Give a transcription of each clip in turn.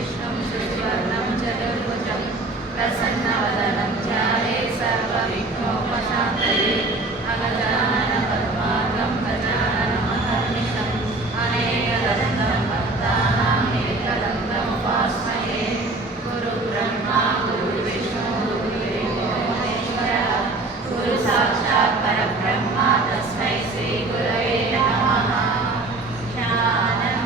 विष्णुं शशिवर्णं चतुर्भुजं प्रसन्नवदनं ध्याये सर्वविघ्नोपशान्तये अगजाननपद्मार्गं गजाननमहर्निशम् अनेकदन्तं भक्तानां एकदन्तमुपास्महे गुरुब्रह्मा गुरुर्विष्णु गुरुदेवो महेश्वरः गुरुसाक्षात् परब्रह्म तस्मै श्रीगुरवे नमः। ध्यानं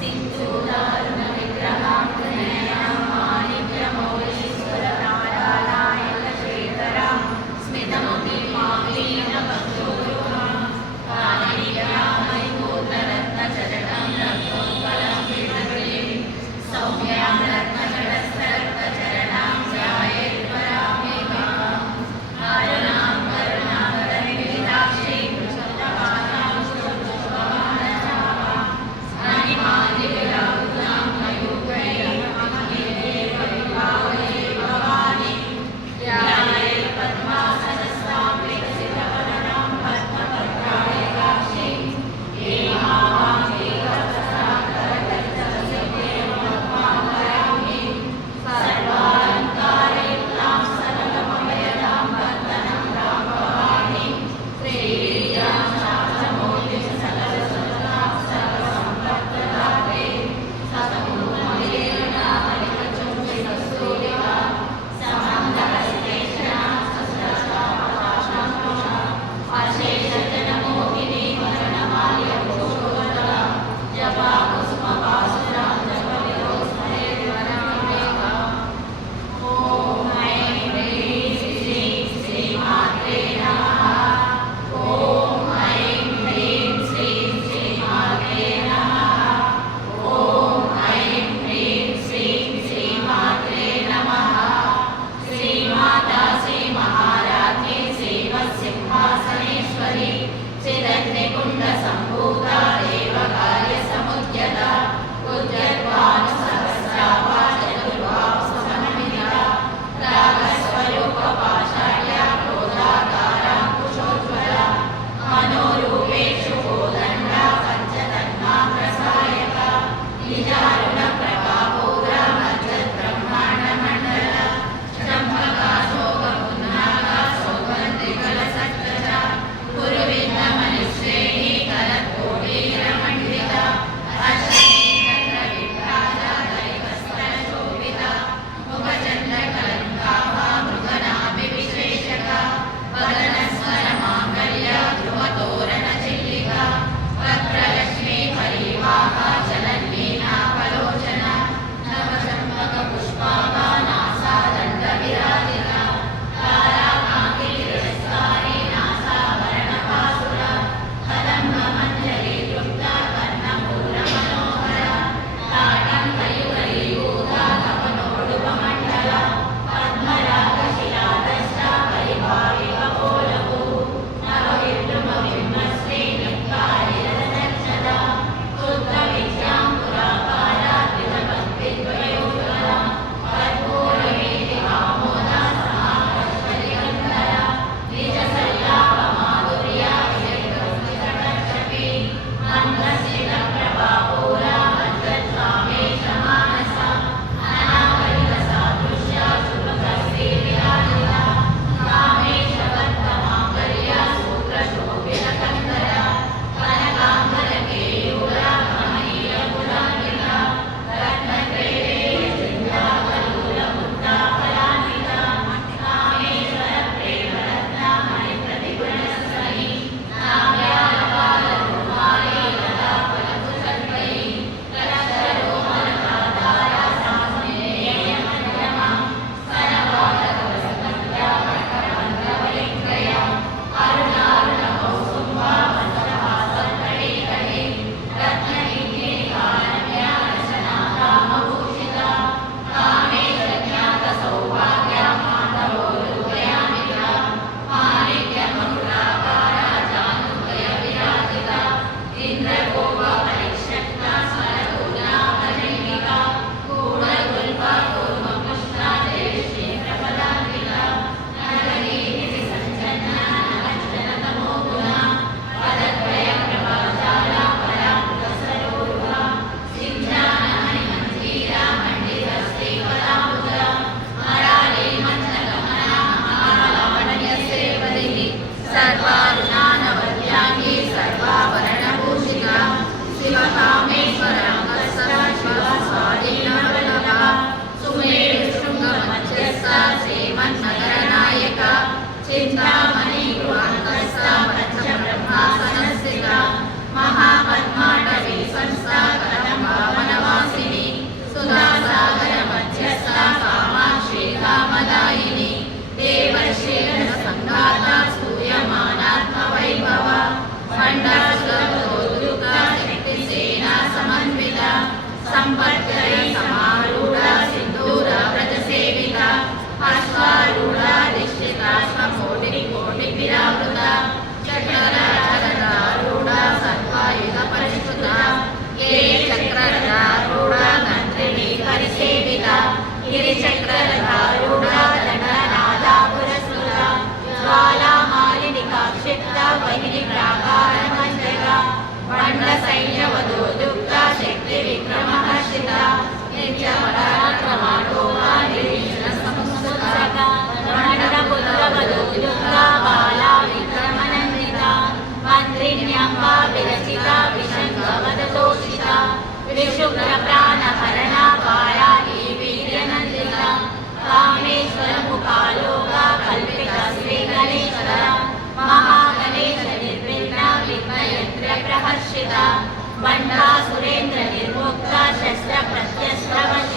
सिन्धूदारुणविग्रहां त्रिनयनां माणिक्यमौलिस्फुरनारायणशेखरां स्मितमुखीं माह्वीं संपत्करी समारूढा सिंदूर व्रजसेविता अश्वारूढा निश्चिता स्वकोटिकोटिभिरावृता चक्ररारूढा सर्वायुध परिष्कृता ये चक्ररारूढा तन्त्रिणी परिसेविता गिरिचक्ररारूढा दण्डनादा पुरस्कृता ज्वालामालिनिका क्षिप्ता वहिनी प्राकारमञ्जगा मंडसैन्यवधूयुक्ता शक्तिविक्रमहर्षिता नित्यपराक्रमाढ्योगा निर्विघ्नसंस्तुता मंडपुत्रवधूयुक्ता बाला विक्रमनन्दिता मन्त्रिण्यम्बा विरचिता विशङ्खवदतोषिता विशुक्रप्राणहरणा कायाही वीर्यनन्दिता कामेश्वरमुखालोका कल्पिता श्रीगणेश्वरा महागणेश निर्विघ्ना विघ्नयन्त्रप्रहर्षिता बण्डा सुरेन्द्र निर्मुक्ता शस्त्र प्रत्यस्त्रवश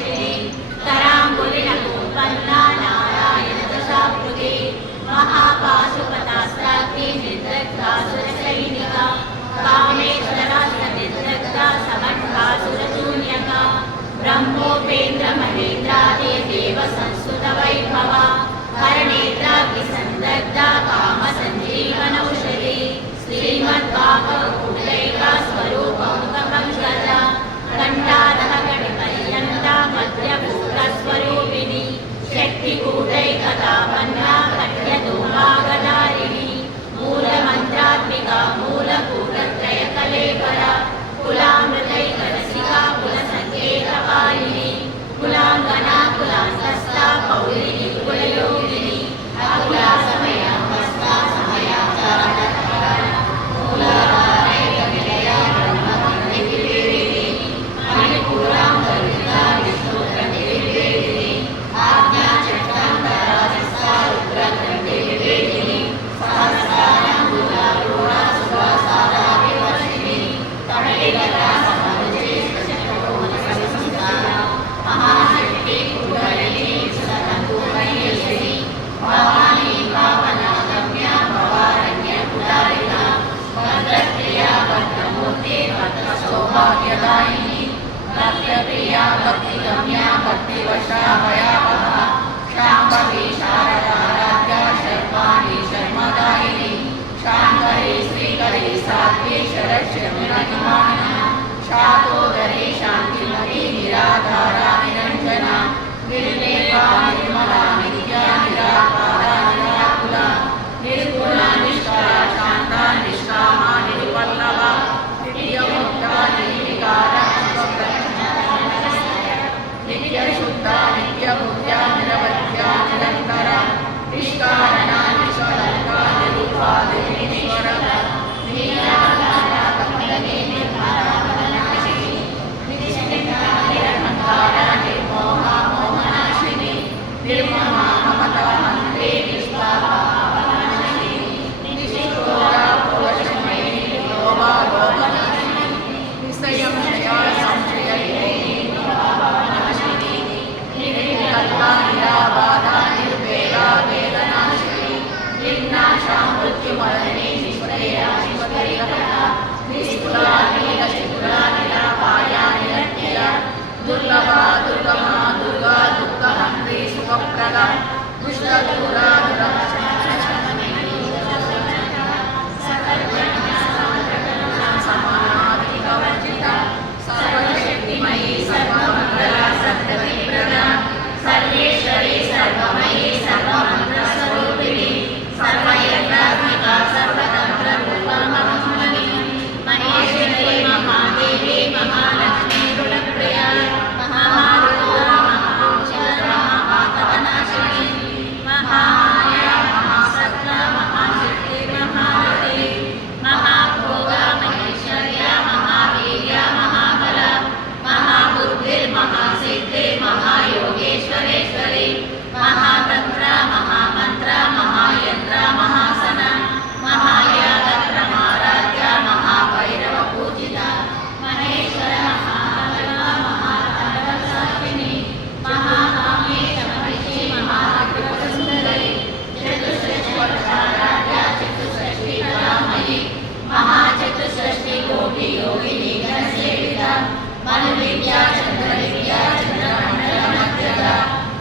మనువిద్యా చంద్రవిద్యా చంద్రమండల మధ్యద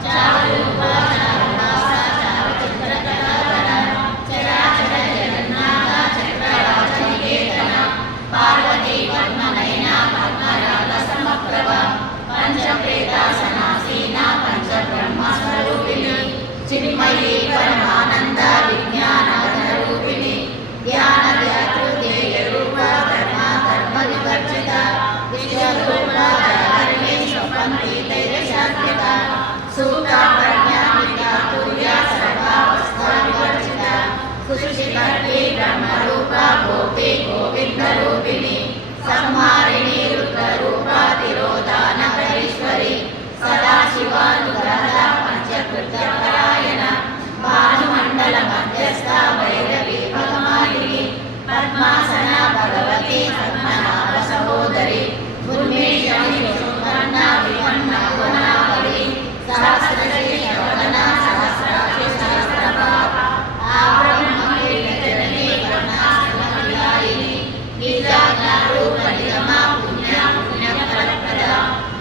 చారురూప చారువాస చారుచంద్రకళాధర చరాచర జగన్నాథ చక్రరాజనికేతన పార్వతీ పద్మనయన పద్మరాగ సమప్రభ పంచప్రేతాసనాసీన పంచబ్రహ్మస్వరూపిణి చిన్మయీ పరమానంద విజ్ఞానాధరూపిణి ధ్యాన ధ్యాతృదేయ రూప ధర్మ ధర్మ వివర్జిత విశ్వరూప ధారిణి స్వపంతి తైజశాత్మిక సూత ప్రజ్ఞాత్మిక తుర్య సర్వావస్థ వివర్జిత సుశికర్తి బ్రహ్మరూప గోపి గోవిందరూపిణి సంహారిణి రుద్రరూప తిరోధానకరీశ్వరి సదాశివానుగ్రహ పంచకృత్యపరాయణ భానుమండల మధ్యస్థ భైరవి భగమాలిని పద్మాసన భగవతి పద్మనాభ సహోదరి ఉన్మేషి సువర్ణ వివన్న గుణావళి సహస్రశ్రీ శ్రవణ సహస్రాక్షి సహస్రపాప ఆబ్రహ్మకీర్ణ జనని వర్ణాశ్రమవిలాయిని నిజాజ్ఞారూప నిగమ పుణ్య పుణ్యఫలప్రద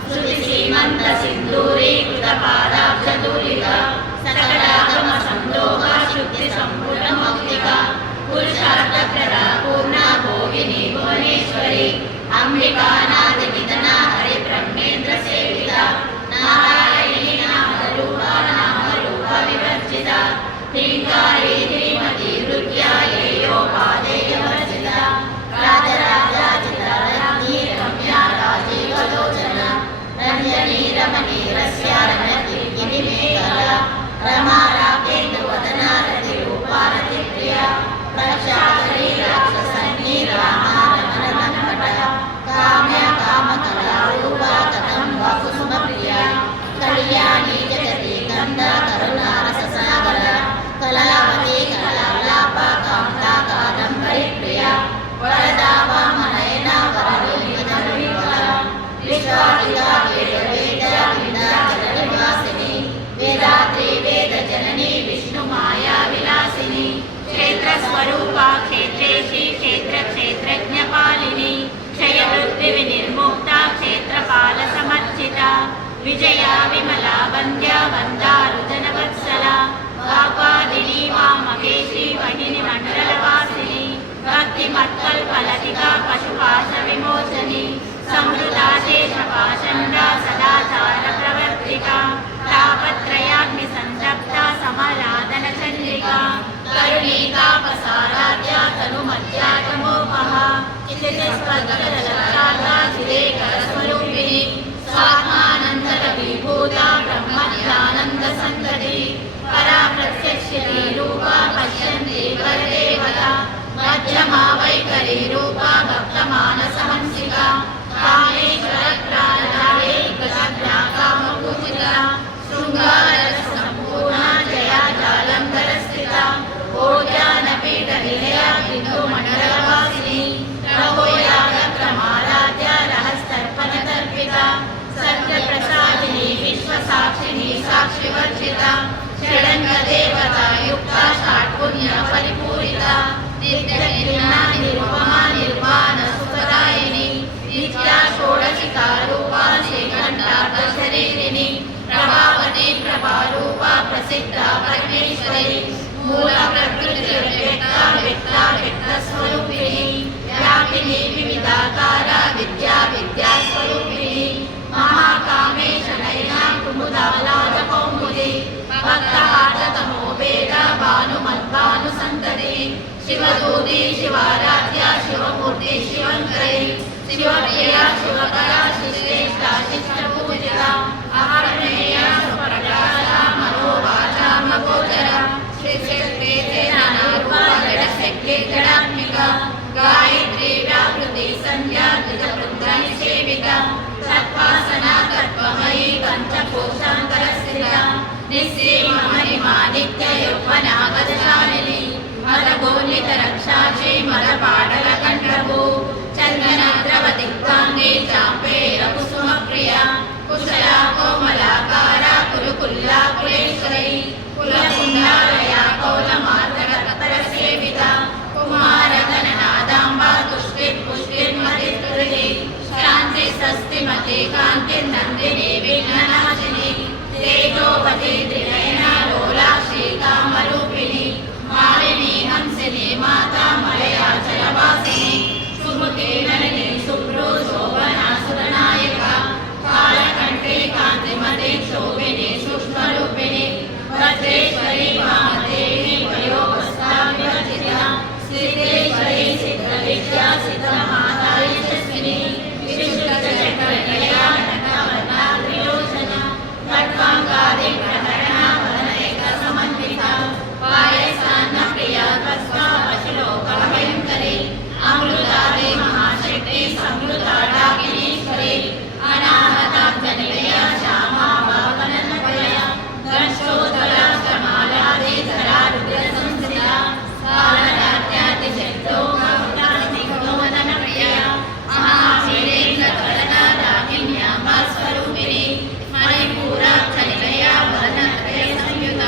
శృతి శ్రీమంత సింధూరీకృత పాదాబ్జతూలిక సకలాగమ సంలోక శుద్ధి సంపూర్ణ మౌక్తిక పురుషార్థప్రద పూర్ణ భోగిని భువనేశ్వరి అంబికానాథి నిధన హరి బ్రహ్మేంద్ర సేవిత నారాయణి నామరూప నామరూప వివర్జిత శ్రీకారి శ్రీమతి నృత్యాయేయో పాదేయ వర్జిత రాజరాజాచితారణి రమ్య రాజీవలోచన రంజనీ రమణీరస్య రమణీర్గిని మేఘల రమారాకేందు వదన రతి రూపారతి ప్రియ ప్రక్షాళీ రాక్షసన్ని రామ రమణ రంకట కామ్య కామ కళారూప కథం వకుసుమ ప్రియ కళ్యాణి జగతి గంధ కరుణారస సాగర కళావతి కళాలాప కాంతా కాదంబరి ప్రియ వరదా వామనయన వరలోహిత విమల విశ్వాదిగా వేద వేద వింధ్యాచల నివాసిని వేదాత్రి వేద జనని విష్ణు మాయా విలాసిని క్షేత్ర స్వరూప క్షేత్రేషి క్షేత్ర క్షేత్రజ్ఞ పాలిని క్షయవృత్తి వినిర్ముక్త క్షేత్రపాల సమర్చిత విజయ విమల వంద్య వందారు జనవత్సల వాపాదిని వామకేశి వహిని మండలవాసిని భక్తి మత్కల్పలతిక పశుపాశ విమోచని సంవృతాశేష పాషండ సదాచార ప్రవర్తిక తాపత్రయాగ్ని సంతప్త సమరాధన చంద్రిక కరుణీకాపసారాధ్య తను మధ్యాగమోపహ స్వరూపిణి స్వాత్మానందర విభూత బ్రహ్మజ్ఞానంద సంతతి పరా ప్రత్యక్షితి రూప పశ్యంతి వరదేవత మధ్యమా వైఖరి రూప భక్త మానస హంసిక కామేశ్వర ప్రాణాలే కామపూజిత శృంగార సంపూర్ణ జయా జాలంధర స్థిత ఓజాన పీఠ నిలయ బిందు మండలవాసిని రఘోయాగ క్రమారాధ్య రహస్తర్పణ తర్పిత సత్య ప్రసాదిని విశ్వసాక్షిని సాక్షివర్జిత షడంగ దేవత యుక్త షాట్పుణ్య పరిపూరిత నిత్య నిర్ణ నిరుపమ నిర్వాణ సుఖదాయిని నిత్యా షోడశికా రూపా శ్రీకంఠార్థ శరీరిని ప్రభావతి ప్రభారూప ప్రసిద్ధ పరమేశ్వరి మూల ప్రకృతి వ్యక్త వ్యక్త స్వరూపిణి వ్యాపిని వివిధాకార విద్యా విద్యా స్వరూపిణి మహాకామేశ నయన కుముదాలాద కౌముది భక్తహాటతమో వేద భాను మద్భాను సంతతి శివదూతి శివారాధ్య శివమూర్తి శివంకరి శివప్రియ శివకర శిశ్రేష్ట శిష్ట పూజిత అహర్ణేయ సుప్రకాశ మనోవాచ మగోచర జడాత్మిక గాయత్రి వ్యాపృతి సంధ్యా ద్విజవృందని సేవిత సత్వాసన తత్వమయీ పంచకోశాంతర స్థిత నిశ్చీమ మహిమా నిత్య యౌవనాగతశాలిని మదగోలిత రక్షాచి మద పాడల కంఠభూ చందన ద్రవ దిగ్వాంగి చాంపేయ కుసుమ ప్రియ కుశలా కోమలాకార కులుకుల్లా కులేశ్వరి కులకుండాలయ కౌల మార్గల కతర సేవిత కుమార గణనాదాంబ తుష్టిర్ పుష్టిర్మతి శాంతి స్వస్తి శ్రీమతి కాంతిర్నందిని విఘ్ననాశిని తేజోవతి త్రినయనా లోలాక్షి కామరూపిణి మాలిని హంసిని మాతా మలయాచలవాసిని సుమతి నళిని శుభ్రు శోభనా సురనాయక కాళకంఠి కాంతిమతి శోభిని సూక్ష్మరూపిణి వజ్రేశ్వరి వామదేవి వయోవస్థా వివర్జిత సిద్ధేశ్వరి సిద్ధ విద్యా సిద్ధ మాతా యశస్విని విశుద్ధ చక్ర నిలయా నటవర్ణ త్రిలోచన ఖడ్గాంగాది ప్రకరణ వదనైక సమన్విత పాయసాన్న ప్రియ కస్వా పశులోక భయంకరి అమృతాది మహాశక్తి సమృతాడాగినీశ్వరి అనాహతాబ్ద నిలయ శ్యామా భావనన్వయ దర్శోదర కమాలాది ధరా రుద్ర సంస్థిత కాలరాత్యాది శక్తో కౌటాస్మికవదన ప్రియ మహావీరేంద్ర వరద రాగిణ్యాంబా స్వరూపిణి మణిపూరాక్ష నిలయ వదనత్రయ సంయుత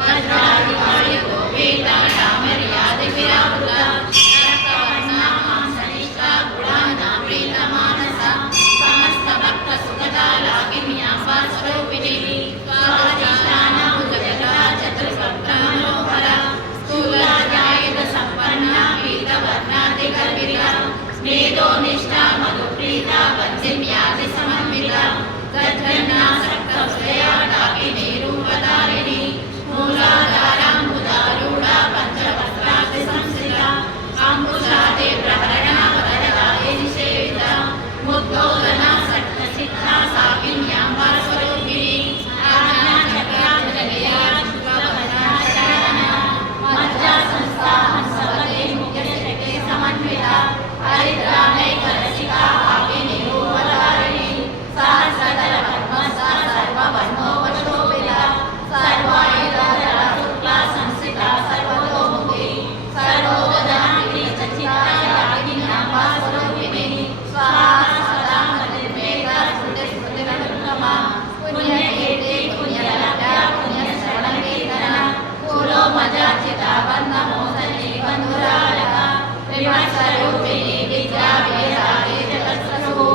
వజ్రాది వాయు గోపీత రామర్యాది విరావృత రక్తవర్ణ మాంసనిష్ట గుణానా ప్రీత మానస సమస్త భక్త సుగత లాగిన్యాంబా స్వరూపిణి స్వాధిష్టాన భుజగత చతుర్భక్త మనోహర స్థూలాయుధ సంపన్న పీత వర్ణాది గర్భిత స్నేదో నిష్ఠ మధుప్రీత వంశమ్యాది సమన్విత గజ్జన్నా సక్త హృదయ డాకిని రూపధారిణి మూలాధారాంబుదారూఢ పంచవస్త్రాది సంస్థిత అంకుశాది ప్రహరణ వరదాయిని సేవిత ముద్దోదన సక్త సిద్ధ సాకిన్యాంబా స్వరూపిణి ఆజ్ఞా చక్రాంజలియ శుభవదన మజ్జా సంస్థా హంసవతి ముఖ్యశక్తి సమన్విత హరిద్రానైక రసిక ఆకిని రూపధారిణి సహస్రదళ పద్మస్థ సర్వవర్ణోపశోభిత సర్వాయుధర శుక్లా సంస్థిత సర్వతోముఖి సర్వోదనాని చచితాయాగిన్యాంబా స్వరూపిణి స్వాహా సదా నిర్మేత స్మృతి స్మృతిరనుత్తమ పుణ్యకీర్తి పుణ్యలభ్య పుణ్యశ్రవణ కీర్తన పూలో మజార్చిత బంధమోసని బంధురాలక విమర్శరూపిణి విద్యా వేదాది జగత్స్వరూ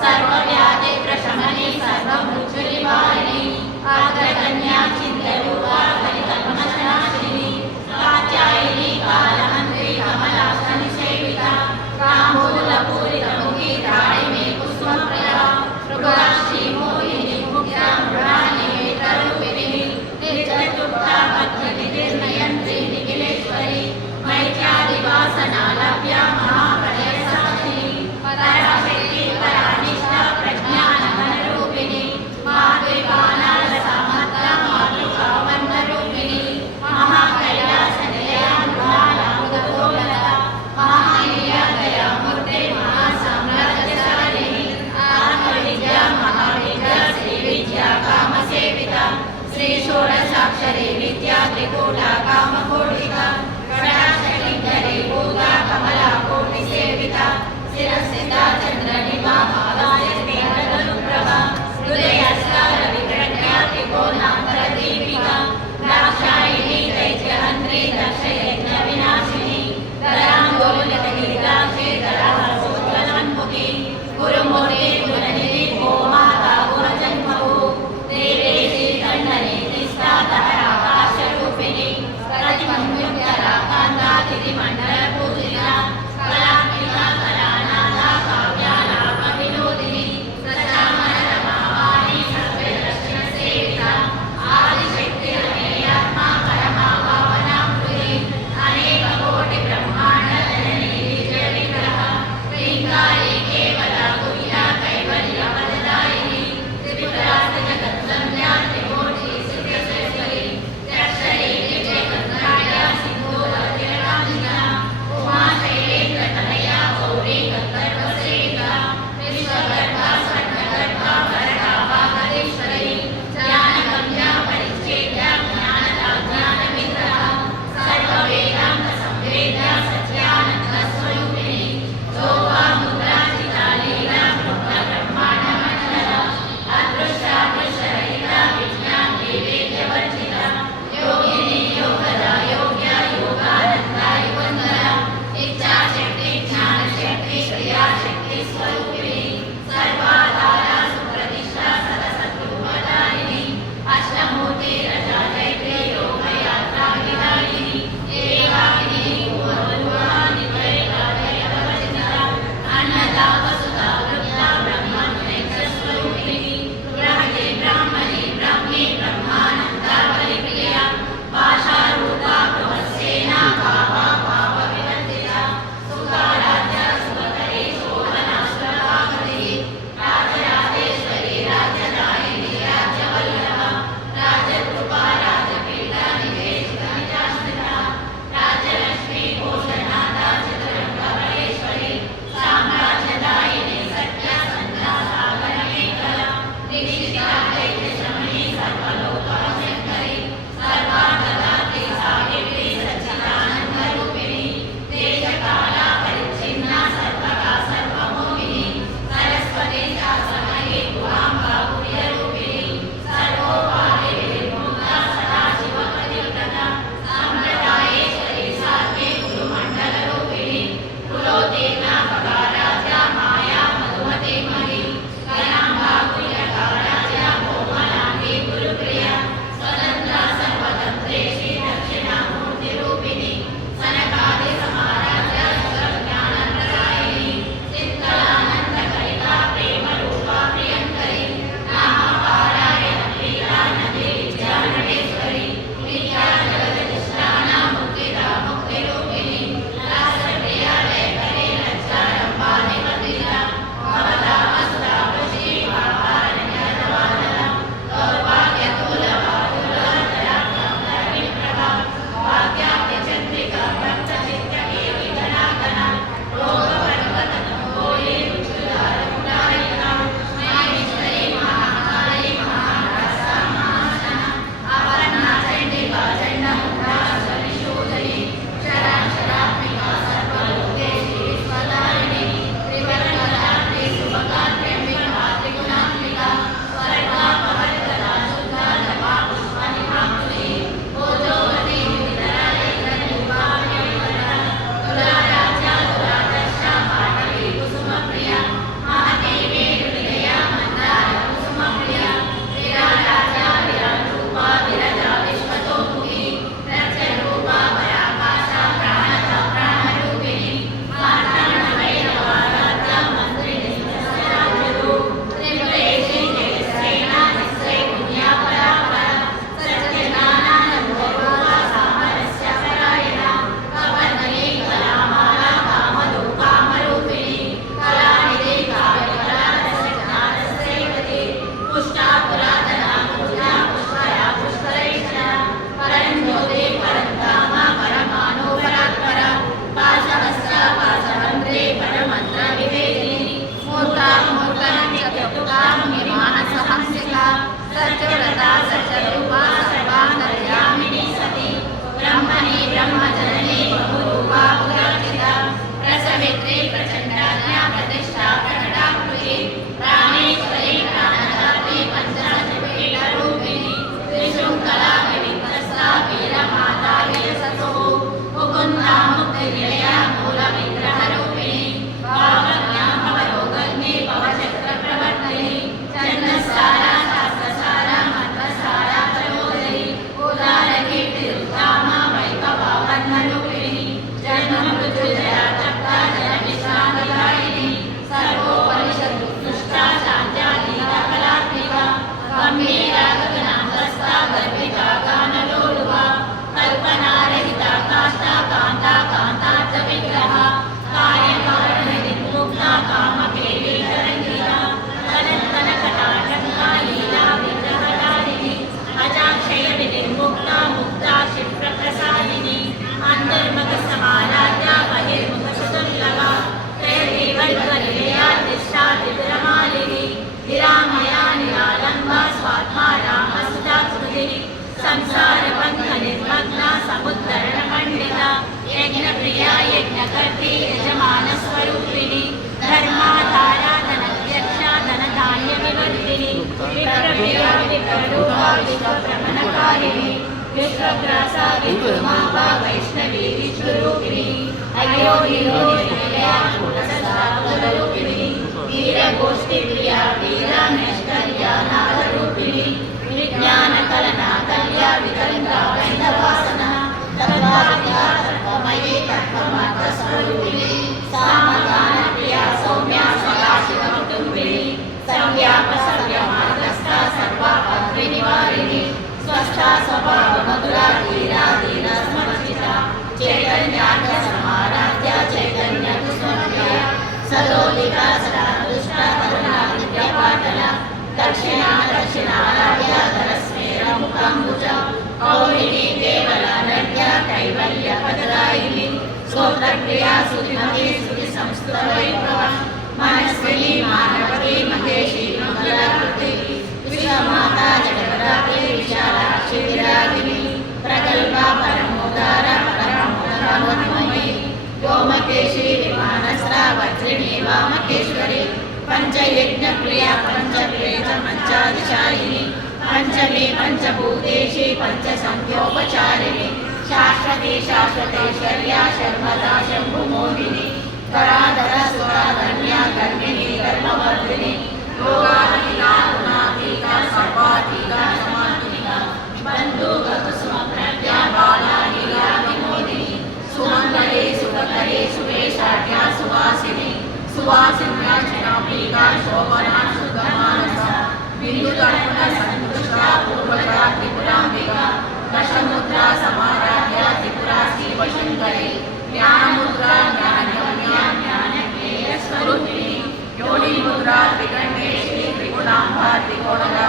సర్వవ్యాధి ప్రశమని సర్వమృత్యు నివారిణి ఆగ్రకన్యా చింతరూపా హరితల్మషనాశిని కాత్యాయిని కాలహంత్రి కమలాసని సేవిత రామూల పూరిత ముఖి రాణిమే కుసుమప్రద మృగాక్షి మోహిని ముఖ్య మృణాని మేత్రరూపిణి నిర్జటుప్త భక్తి నిర్ణయంత్రి నిఖిలేశ్వరి మైత్యాది వాసనాలభ్య మహాప్రళయ సాక్షిని పరాశక్తి పరానిష్ట ప్రజ్ఞానమనరూపిణి మాద్విపానాల సమర్థ మాతృకావన్నరూపిణి మహాకైలాస నిలయ మృణాలాముదగోళద మహానీయదయ మూర్తి మహాసామ్రాజ్యశాలిని ఆత్మవిద్య మహావిద్య శ్రీ విద్యా కామసేవిత శ్రీ షోడశాక్షరి విద్యా త్రికూట కామకోటిక కటాక్షలింగరి భూత కమలా కోటి సేవిత శిరస్థిత చంద్ర నివాహారప్రభ హృదయస్కార విగ్రహ్య త్రికోణాంతర దీపిక దాక్షాయిని దైత్యహంత్రి దక్షయజ్ఞ వినాశిని దరాందోలిత గిరిదాక్షి దరాహరోజ్వలన్ముఖి గురుమూర్తి గుణనిధి గోమాతా గుణజన్మభూ దేవేశి దండని నిష్ఠాధర ఆకాశరూపిణి स्वात्मा स्वात्मा रामसुधा स्तुतिः संसारपन्थ निर्मग्ना समुद्धरण पंडिता यज्ञप्रिया यज्ञकर्त्री यजमानस्वरूपिणी धर्माधारा धनध्यक्षा धनधान्य विवर्धिनी विप्रप्रिया विप्ररूपा विश्वभ्रमणकारिणी विश्वग्रासा विभूमावा वैष्णवी विष्णुरूपिणी अयो निरोधिया गुणसदावरूपिणी वीरगोष्ठीप्रिया वीरा नैष्कर्या नागरूपिणी विज्ञानकलना कल्या विकलिता वैन्दवासना तत्त्वादिका तत्त्वमयी तत्त्वमात्रस्वरूपिणी सामगानप्रिया सौम्या सदाशिवकुटुम्बिनी संव्यापसव्यमार्गस्था सर्वापद्विनिवारिणी स्वस्था स्वभावमधुरा धीरा धीरा समर्चिता चैतन्यार्घसमाराध्या चैतन्यकुसुमप्रिया सदोदिता सदा दुष्टा करुणा विद्यापाटला दक्षिणा दक्षिणाराध्या धरस्मेर मुखाम्बुजा कौलिनी केवला नद्या कैवल्यपददायिनी स्तोत्रप्रिया सुतिमती सुतिसंस्तुतवैभवा मनस्विनी मानवती महेशी मंगलाकृति विश्वमाता जगदात्री विशालाक्षी विरागिनी प्रगल्भा परमोदारा परमोदमयी गोमकेशी विमानस्रा वज्रिणी वामकेश्वरी पंचयज्ञप्रिया पंचप्रेत पंचादिशायिनी पंचमी पंचभूतेशी पंचसंख्योपचारिणी शाश्वती शाश्वतेश्वर्या शर्मदा शंभुमोहिनी कराधरा सुराधन्या गर्भिणी धर्मवर्धिनी योगातीता गुणातीता सर्वातीता समातीता बन्धुगकुसुमप्रज्ञा बाला लीला विनोदिनी सुमंगले सुखकरे सुवेशाढ्या सुवासिनी सुवासिन्या चिरापीका शोभना सुगमानसा बिन्दुदर्पण सन्तुष्टा पूर्वजा त्रिपुराम्बिका दशमुद्रा समाराध्या त्रिपुरा शिवशङ्करी ज्ञानमुद्रा ज्ञानगम्या ज्ञानज्ञेयस्वरूपिणी योनिमुद्रा त्रिगण्डेशी त्रिगुणाम्बा त्रिकोणगा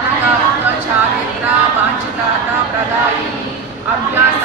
अनन्ता चारित्रा वाञ्छिताता प्रदायिनी अभ्यास